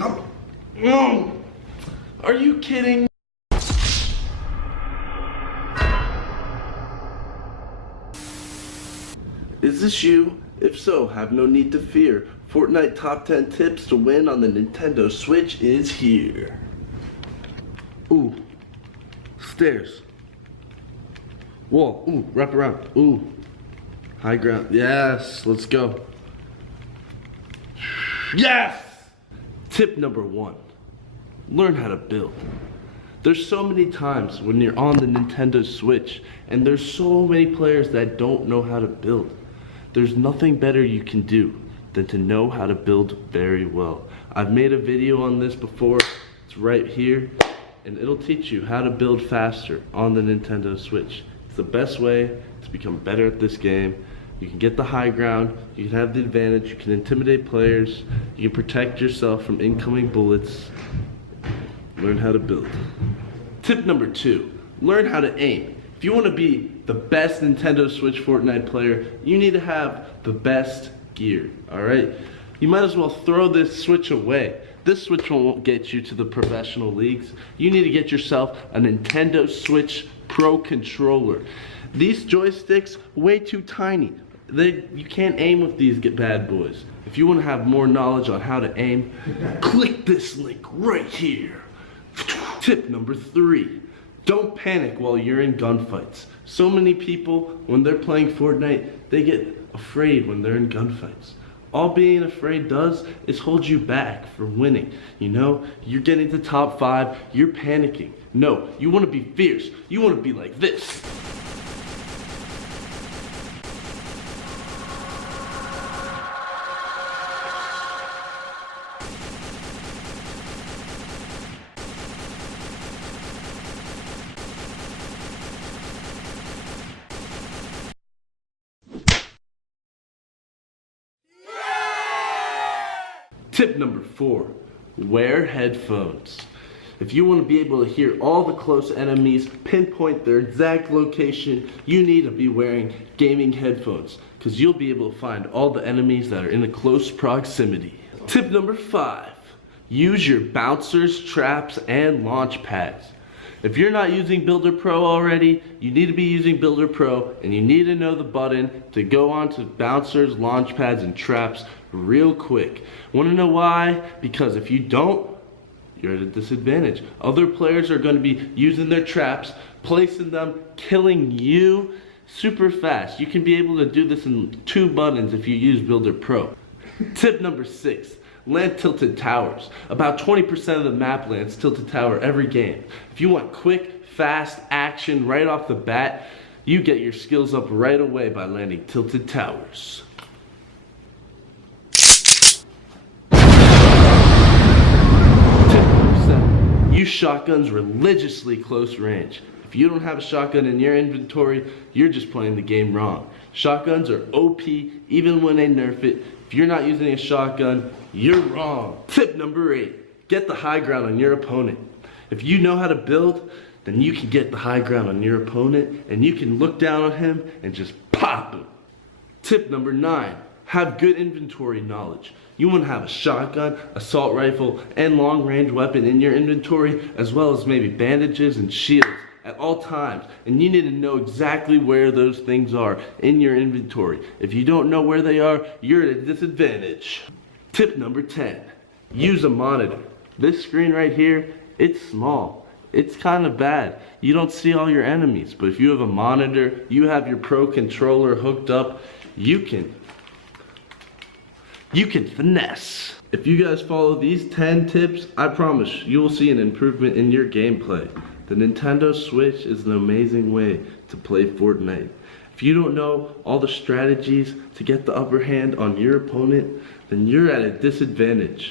Are you kidding? Is this you? If so, have no need to fear. Fortnite top 10 tips to win on the Nintendo Switch is here. Ooh. Stairs. Wall. Ooh, wrap around. Ooh. High ground. Yes, let's go. Yes! Tip number 1. Learn how to build. There's so many times when you're on the Nintendo Switch and there's so many players that don't know how to build. There's nothing better you can do than to know how to build very well. I've made a video on this before. It's right here, and it'll teach you how to build faster on the Nintendo Switch. It's the best way to become better at this game. You can get the high ground, you can have the advantage, you can intimidate players, you can protect yourself from incoming bullets. Learn how to build. Tip number 2, learn how to aim. If you want to be the best Nintendo Switch Fortnite player, you need to have the best gear, alright? You might as well throw this Switch away. This Switch won't get you to the professional leagues. You need to get yourself a Nintendo Switch Pro controller. These joysticks, way too tiny. You can't aim with these bad boys. If you want to have more knowledge on how to aim, click this link right here. Tip number 3. Don't panic while you're in gunfights. So many people, when they're playing Fortnite, they get afraid when they're in gunfights. All being afraid does is hold you back from winning. You know, you're getting to top 5, you're panicking. No, you want to be fierce. You want to be like this. Tip number 4, wear headphones. If you want to be able to hear all the close enemies, pinpoint their exact location, you need to be wearing gaming headphones, because you'll be able to find all the enemies that are in a close proximity. Tip number 5, use your bouncers, traps, and launch pads. If you're not using Builder Pro already, you need to be using Builder Pro, and you need to know the button to go on to bouncers, launch pads, and traps real quick. Want to know why? Because if you don't, you're at a disadvantage. Other players are going to be using their traps, placing them, killing you super fast. You can be able to do this in 2 buttons if you use Builder Pro. Tip number 6. Land tilted towers. About 20% of the map lands tilted tower every game. If you want quick, fast action right off the bat, you get your skills up right away by landing tilted towers. Tip number 7. Use shotguns religiously close range. If you don't have a shotgun in your inventory, you're just playing the game wrong. Shotguns are OP even when they nerf it. If you're not using a shotgun, you're wrong. Tip number 8, get the high ground on your opponent. If you know how to build, then you can get the high ground on your opponent and you can look down on him and just pop him. Tip number 9, have good inventory knowledge. You want to have a shotgun, assault rifle, and long range weapon in your inventory, as well as maybe bandages and shields at all times, and you need to know exactly where those things are in your inventory. If you don't know where they are, you're at a disadvantage. Tip number 10, use a monitor. This screen right here, it's small. It's kind of bad. You don't see all your enemies, but if you have a monitor, you have your Pro controller hooked up, you can finesse. If you guys follow these 10 tips, I promise you will see an improvement in your gameplay. The Nintendo Switch is an amazing way to play Fortnite. If you don't know all the strategies to get the upper hand on your opponent, then you're at a disadvantage.